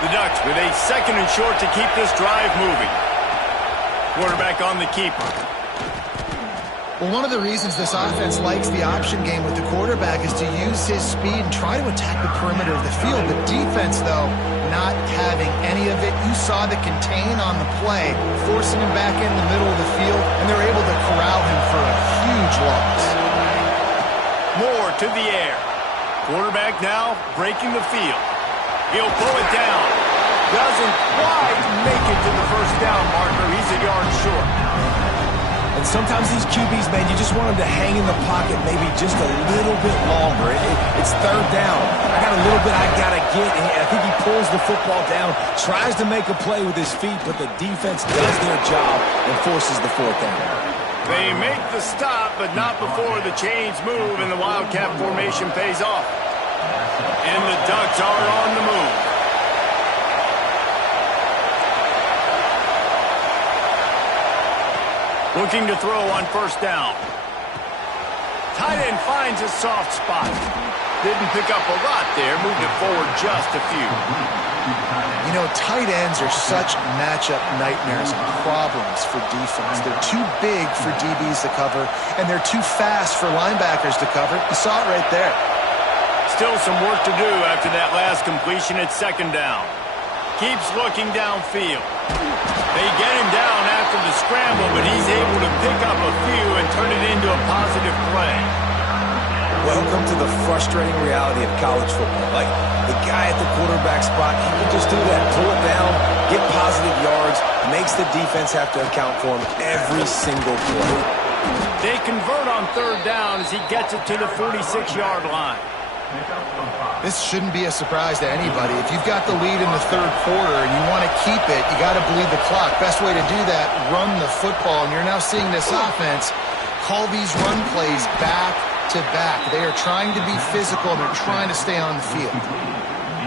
The Ducks with a second and short to keep this drive moving. Quarterback on the keeper. Well, one of the reasons this offense likes the option game with the quarterback is to use his speed and try to attack the perimeter of the field. The defense, though, not having any of it. You saw the contain on the play, forcing him back in the middle of the field, and they're able to corral him for a huge loss. More to the air. Quarterback now breaking the field. He'll pull it down. Doesn't quite make it to the first down marker. He's a yard short. And sometimes these QBs, man, you just want them to hang in the pocket maybe just a little bit longer. It's third down. I got a little bit I got to get. And I think he pulls the football down, tries to make a play with his feet, but the defense does their job and forces the fourth down. They make the stop, but not before the chains move and the Wildcat formation pays off. And the Ducks are on the move. Looking to throw on first down. Tight end finds a soft spot. Didn't pick up a lot there. Moved it forward just a few. You know, tight ends are such matchup nightmares and problems for defense. They're too big for DBs to cover, and they're too fast for linebackers to cover. You saw it right there. Still some work to do after that last completion at second down. Keeps looking downfield. They get him down after the scramble, but he's able to pick up a few and turn it into a positive play. Welcome to the frustrating reality of college football. Like, the guy at the quarterback spot, he can just do that. Pull it down, get positive yards, makes the defense have to account for him every single play. They convert on third down as he gets it to the 46-yard line. This shouldn't be a surprise to anybody. If you've got the lead in the third quarter and you want to keep it, you got to bleed the clock. Best way to do that, run the football. And you're now seeing this offense call these run plays back to back. They are trying to be physical, and they're trying to stay on the field.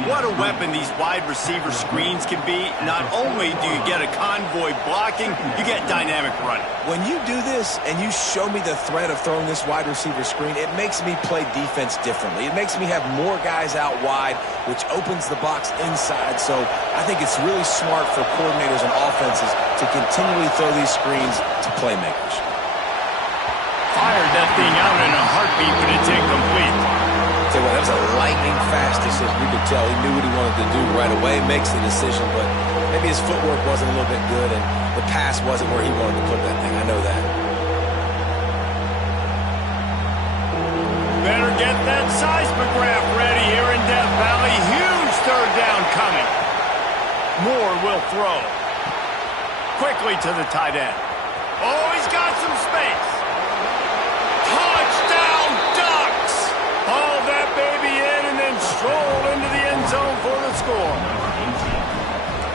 What a weapon these wide receiver screens can be. Not only do you get a convoy blocking, you get dynamic running. When you do this and you show me the threat of throwing this wide receiver screen, it makes me play defense differently. It makes me have more guys out wide, which opens the box inside. So I think it's really smart for coordinators and offenses to continually throw these screens to playmakers. Fired that thing out in a heartbeat, but it's incomplete. Tell you what, that was a lightning-fast decision. You could tell he knew what he wanted to do right away, makes the decision, but maybe his footwork wasn't a little bit good, and the pass wasn't where he wanted to put that thing. I know that. Better get that seismograph ready here in Death Valley. Huge third down coming. Moore will throw. Quickly to the tight end. Oh, he's got some space. Touchdown Ducks! Haul that baby in and then stroll into the end zone for the score.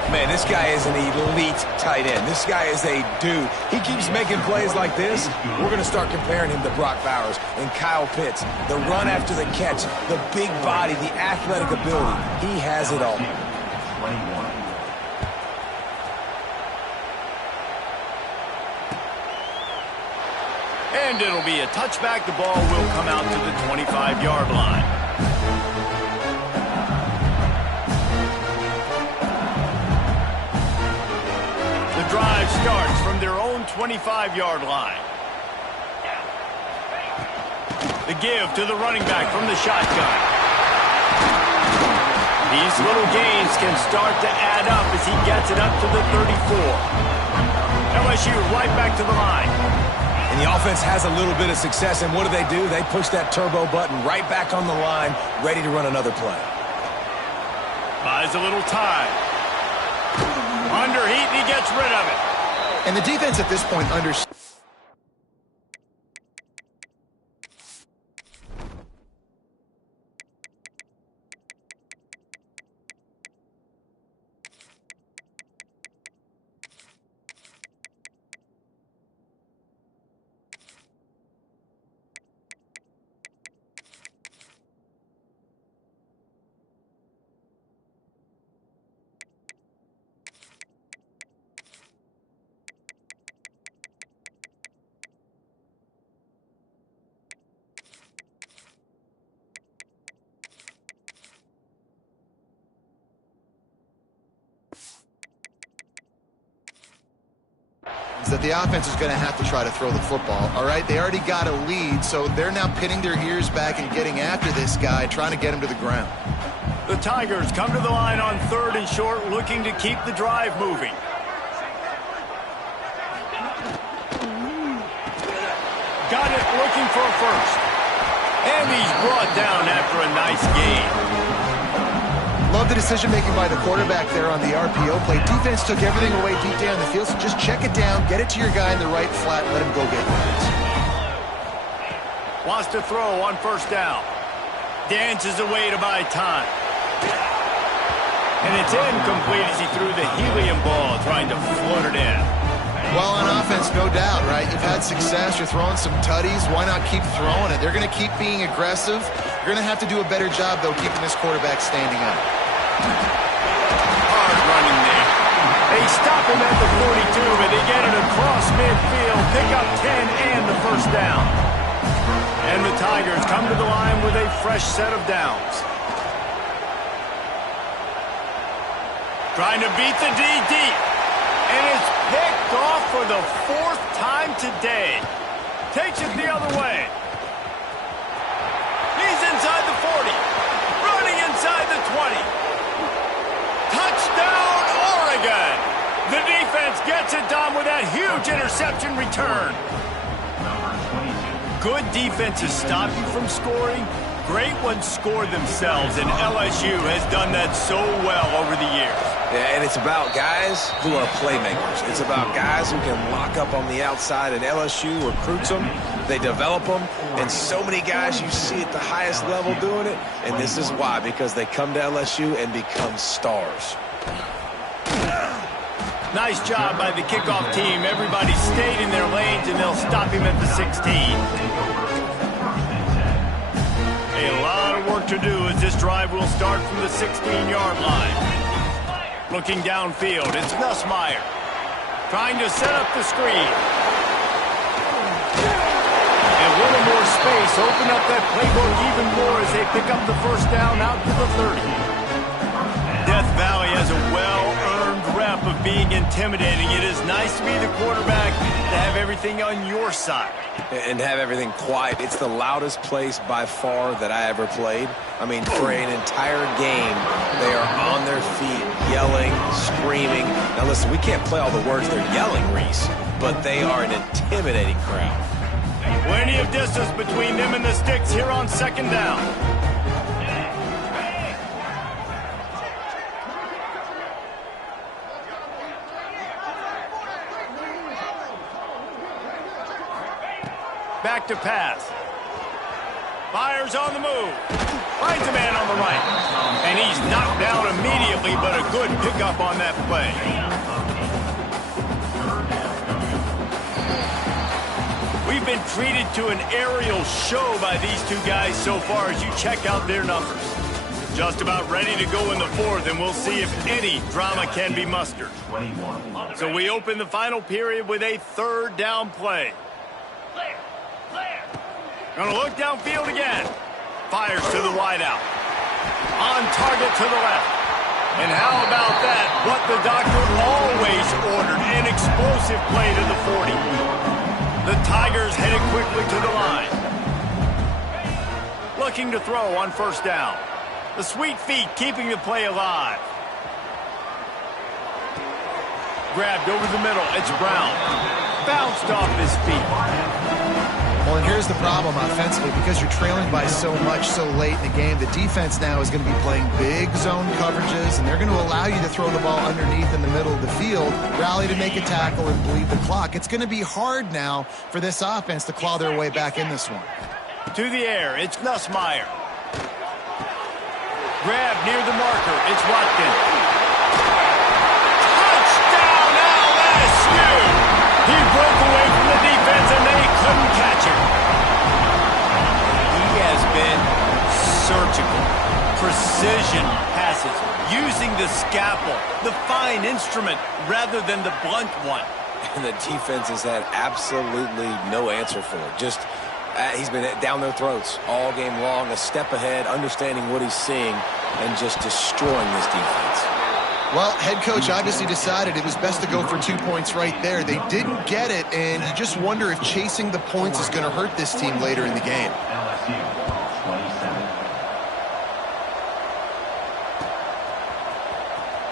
Man, this guy is an elite tight end. This guy is a dude. He keeps making plays like this. We're going to start comparing him to Brock Bowers and Kyle Pitts. The run after the catch, the big body, the athletic ability. He has it all. And it'll be a touchback. The ball will come out to the 25-yard line. The drive starts from their own 25-yard line. The give to the running back from the shotgun. These little gains can start to add up as he gets it up to the 34. LSU right back to the line. And the offense has a little bit of success, and what do? They push that turbo button right back on the line, ready to run another play. Buys a little time. Under heat, and he gets rid of it. And the defense at this point understands. that the offense is going to have to try to throw the football. All right, they already got a lead, so they're now pinning their ears back and getting after this guy, trying to get him to the ground. The Tigers come to the line on 3rd and short, looking to keep the drive moving. Got it, looking for a first. And he's brought down after a nice gain. Love the decision-making by the quarterback there on the RPO play. Defense took everything away deep down the field, so just check it down, get it to your guy in the right flat, let him go get yards. Wants to throw on 1st down. Dances away to buy time. And it's incomplete as he threw the helium ball, trying to float it in. Well, on offense, no doubt, right? You've had success. You're throwing some tutties. Why not keep throwing it? They're going to keep being aggressive. You're going to have to do a better job, though, keeping this quarterback standing up. Hard running there. They stop him at the 42, but they get it across midfield. Pick up 10 and the 1st down. And the Tigers come to the line with a fresh set of downs. Trying to beat the D deep. And it's picked off for the 4th time today. Takes it the other way. He's inside the 40. Running inside the 20. Touchdown, Oregon. The defense gets it done with that huge interception return. Good defenses stop you from scoring. Great ones score themselves, and LSU has done that so well over the years. Yeah, and it's about guys who are playmakers. It's about guys who can lock up on the outside, and LSU recruits them They develop them, and so many guys you see at the highest level doing it, and this is why, because they come to LSU and become stars. Nice job by the kickoff team. Everybody stayed in their lanes, and they'll stop him at the 16. A lot of work to do as this drive will start from the 16-yard line. Looking downfield, it's Ncaa trying to set up the screen. And a little more space, open up that playbook even more as they pick up the first down out to the 30. Death Valley has a well-earned rep of being intimidating. It is nice to be the quarterback, to have everything on your side. And have everything quiet. It's the loudest place by far that I ever played. I mean, for an entire game, they are on their feet, yelling, screaming. Now listen, we can't play all the words they're yelling, Reese, but they are an intimidating crowd. Plenty of distance between them and the sticks here on second down. Back to pass. Fires on the move. Finds a man on the right. And he's knocked down immediately, but a good pickup on that play. We've been treated to an aerial show by these two guys so far as you check out their numbers. Just about ready to go in the fourth, and we'll see if any drama can be mustered. So we open the final period with a third down play. Gonna look downfield again. Fires to the wideout. On target to the left. And how about that? What the doctor always ordered. An explosive play to the 40. The Tigers headed quickly to the line. Looking to throw on first down. The sweet feet keeping the play alive. Grabbed over the middle. It's Brown. Bounced off his feet. Well, and here's the problem offensively. Because you're trailing by so much so late in the game, the defense now is going to be playing big zone coverages, and they're going to allow you to throw the ball underneath in the middle of the field, rally to make a tackle, and bleed the clock. It's going to be hard now for this offense to claw their way back in this one. To the air, it's Ncaa. Grab near the marker, it's Watkins. Touchdown LSU! He broke away from the defense and they couldn't catch him. He has been surgical. Precision passes, using the scalpel, the fine instrument, rather than the blunt one. And the defense has had absolutely no answer for it. Just, he's been down their throats all game long, a step ahead, understanding what he's seeing, and just destroying this defense. Well, head coach obviously decided it was best to go for 2 points right there. They didn't get it, and you just wonder if chasing the points is going to hurt this team later in the game.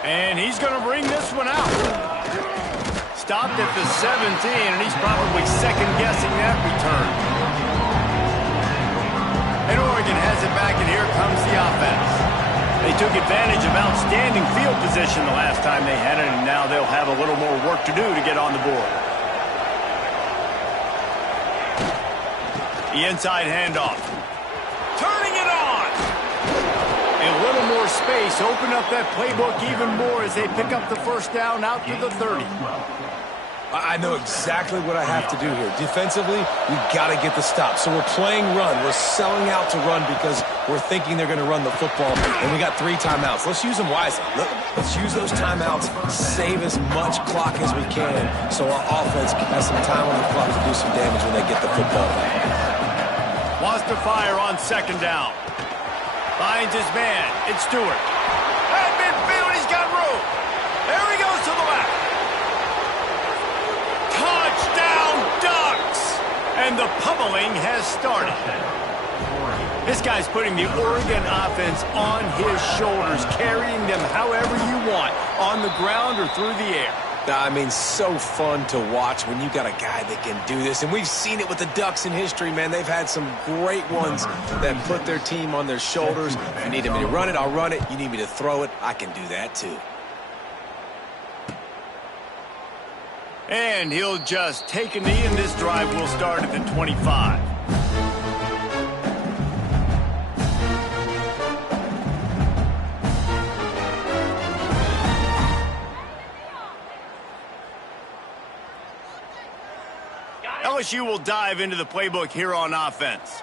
And he's going to bring this one out. Stopped at the 17, and he's probably second-guessing that return. And Oregon has it back, and here comes the offense. They took advantage of outstanding field position the last time they had it, and now they'll have a little more work to do to get on the board. The inside handoff. Turning it on! A little more space. Open up that playbook even more as they pick up the first down out to the 30. I know exactly what I have to do here. Defensively, we've got to get the stop. So we're playing run. We're selling out to run because we're thinking they're going to run the football. And we got 3 timeouts. Let's use them wisely. Let's use those timeouts, save as much clock as we can so our offense has some time on the clock to do some damage when they get the football back. Wants to fire on second down. Finds his man. It's Stewart. At midfield, he's got room. There he goes to the left. Touchdown Ducks! And the pummeling has started. This guy's putting the Oregon offense on his shoulders, carrying them however you want, on the ground or through the air. I mean, so fun to watch when you got a guy that can do this. And we've seen it with the Ducks in history, man. They've had some great ones that put their team on their shoulders. If you need me to run it, I'll run it. You need me to throw it, I can do that too. And he'll just take a knee, and this drive will start at the 25. LSU will dive into the playbook here on offense.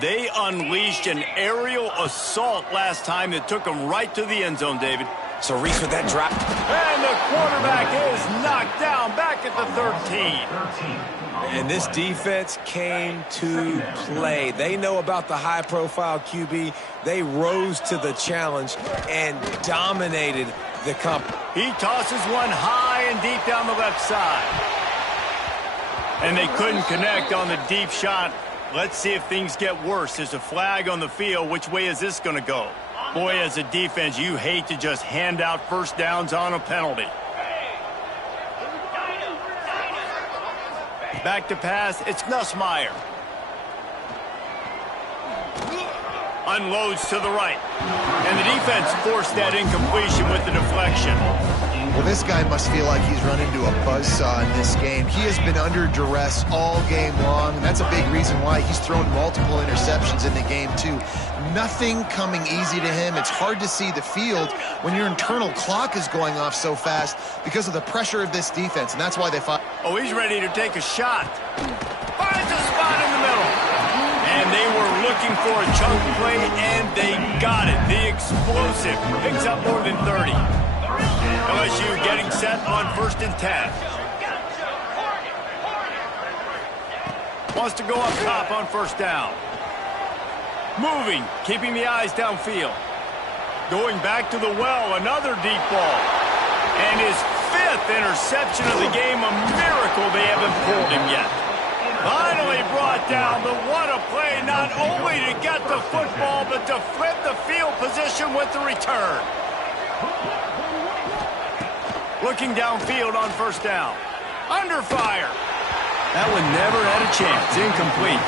They unleashed an aerial assault last time that took them right to the end zone, David. So Reese with that drop. And the quarterback is knocked down back at the 13. And this defense came to play. They know about the high-profile QB. They rose to the challenge and dominated the company. He tosses one high and deep down the left side. And they couldn't connect on the deep shot. Let's see if things get worse. There's a flag on the field. Which way is this going to go? Boy, as a defense, you hate to just hand out first downs on a penalty. Back to pass. It's Nussmeier. Unloads to the right. And the defense forced that incompletion with the deflection. Well, this guy must feel like he's run into a buzzsaw in this game. He has been under duress all game long, and that's a big reason why he's thrown multiple interceptions in the game, too. Nothing coming easy to him. It's hard to see the field when your internal clock is going off so fast because of the pressure of this defense, and that's why they fought. Oh, he's ready to take a shot. Finds a spot in the middle. And they were looking for a chunk play, and they got it. The explosive picks up more than 30. LSU getting set on 1st and 10. Wants to go up top on 1st down. Moving, keeping the eyes downfield. Going back to the well, another deep ball. And his 5th interception of the game, a miracle they haven't pulled him yet. Finally brought down, but what a play, not only to get the football, but to flip the field position with the return. Looking downfield on 1st down. Under fire. That one never had a chance. Incomplete.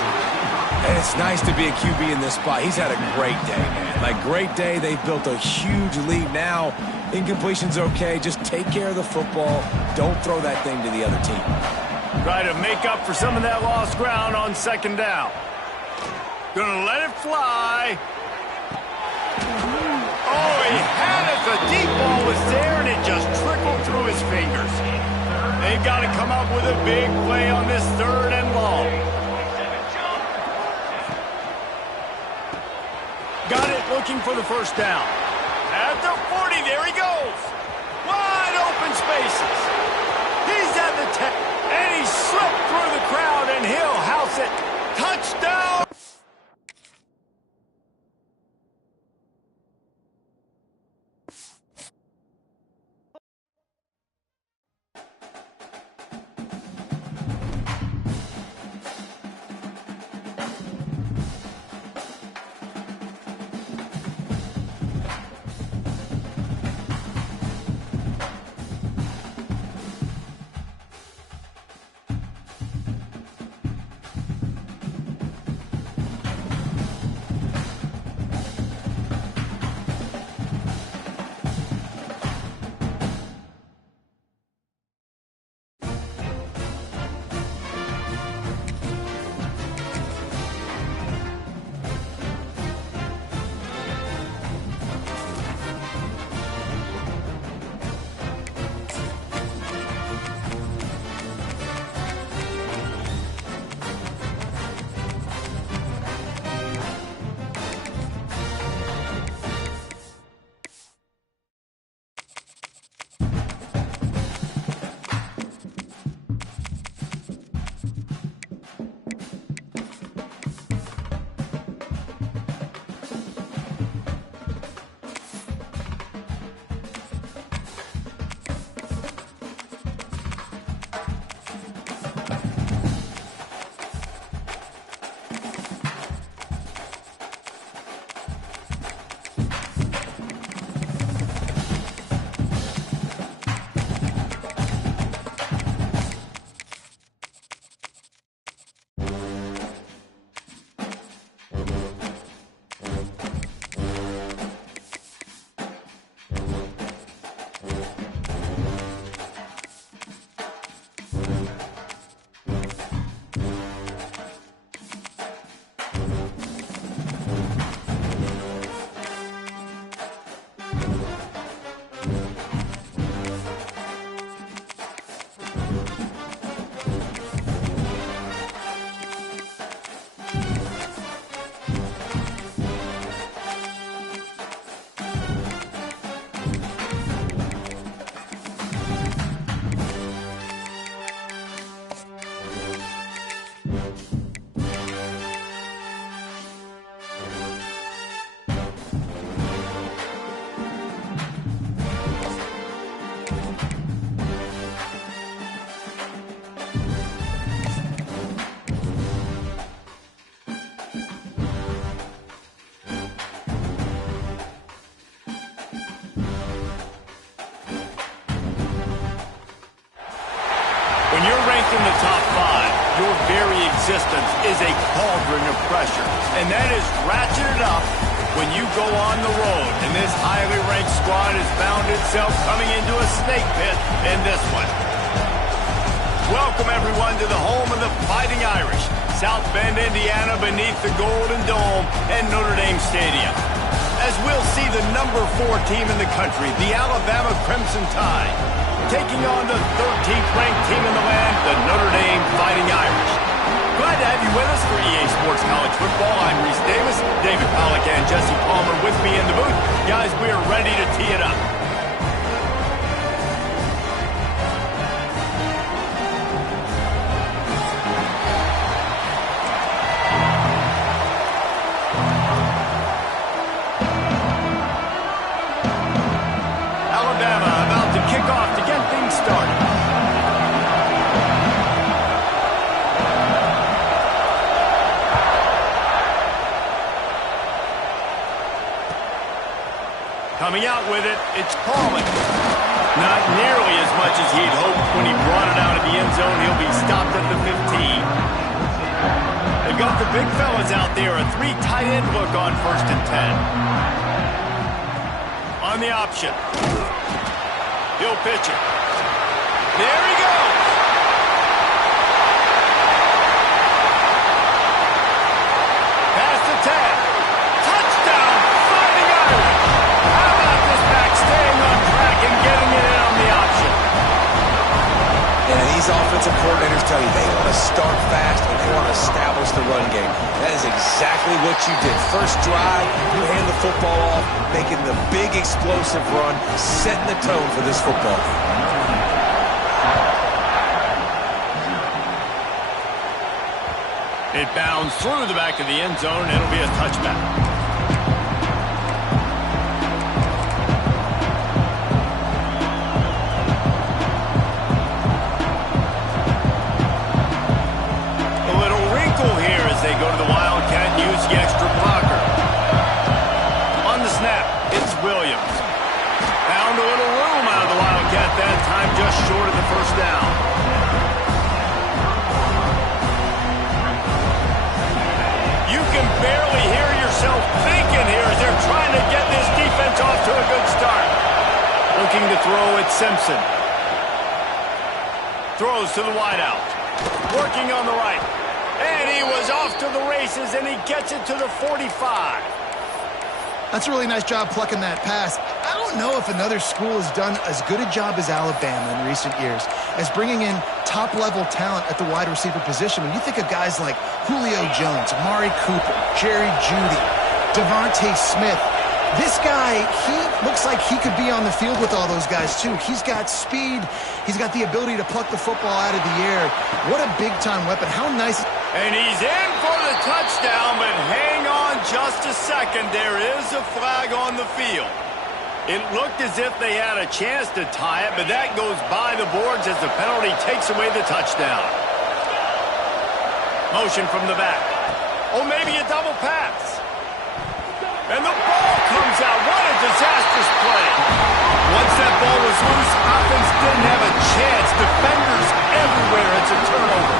And it's nice to be a QB in this spot. He's had a great day, man. Like, great day. They've built a huge lead now. Incompletion's okay. Just take care of the football. Don't throw that thing to the other team. Try to make up for some of that lost ground on 2nd down. Gonna let it fly. Oh, he had it. The deep ball was there, and it just trickled through his fingers. They've got to come up with a big play on this 3rd and long. Got it, looking for the 1st down. At the 40, there he goes. Wide open spaces. He's at the 10, and he slipped through the crowd, and he'll house it. Touchdown! in the top 5, your very existence is a cauldron of pressure. And that is ratcheted up when you go on the road. And this highly ranked squad has found itself coming into a snake pit in this one. Welcome, everyone, to the home of the Fighting Irish, South Bend, Indiana, beneath the Golden Dome and Notre Dame Stadium. As we'll see the number 4 team in the country, the Alabama Crimson Tide, taking on the 13th ranked team in the land, the Notre Dame Fighting Irish. Glad to have you with us for EA Sports College Football. I'm Reese Davis, David Pollack, and Jesse Palmer with me in the booth. Guys, we are ready to tee it up. Coming out with it, it's Coleman. Not nearly as much as he'd hoped when he brought it out of the end zone. He'll be stopped at the 15. They've got the big fellas out there, a 3 tight end look on 1st and 10. On the option. He'll pitch it. There he goes. Past the 10. Touchdown, Fighting Irish. How about this back staying on track and getting it in on the option? And these offensive coordinators tell you they want to start fast and they want to establish the run game. That is exactly what you did. First drive, you hand the football off, making the big explosive run, setting the tone for this football. It bounds through the back of the end zone, and it'll be a touchback. A little wrinkle here as they go to the Wildcat and use the extra blocker. On the snap, it's Williams. Found a little room out of the Wildcat that time, just short of the first down. You can barely hear yourself thinking here as they're trying to get this defense off to a good start. Looking to throw at Simpson. Throws to the wideout. Working on the right. And he was off to the races, and he gets it to the 45. That's a really nice job plucking that pass. I don't know if another school has done as good a job as Alabama in recent years as bringing in top-level talent at the wide receiver position. When you think of guys like Julio Jones, Amari Cooper, Jerry Jeudy, Devontae Smith, this guy, he looks like he could be on the field with all those guys, too. He's got speed. He's got the ability to pluck the football out of the air. What a big-time weapon. How nice. And he's in for the touchdown, but hang on just a second. There is a flag on the field. It looked as if they had a chance to tie it, but that goes by the boards as the penalty takes away the touchdown. Motion from the back. Oh, maybe a double pass. And the ball comes out. What a disastrous play. Once that ball was loose, offense didn't have a chance. Defenders everywhere. It's a turnover.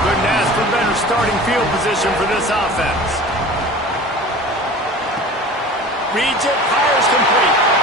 Couldn't ask for better starting field position for this offense. Reads it, fires complete.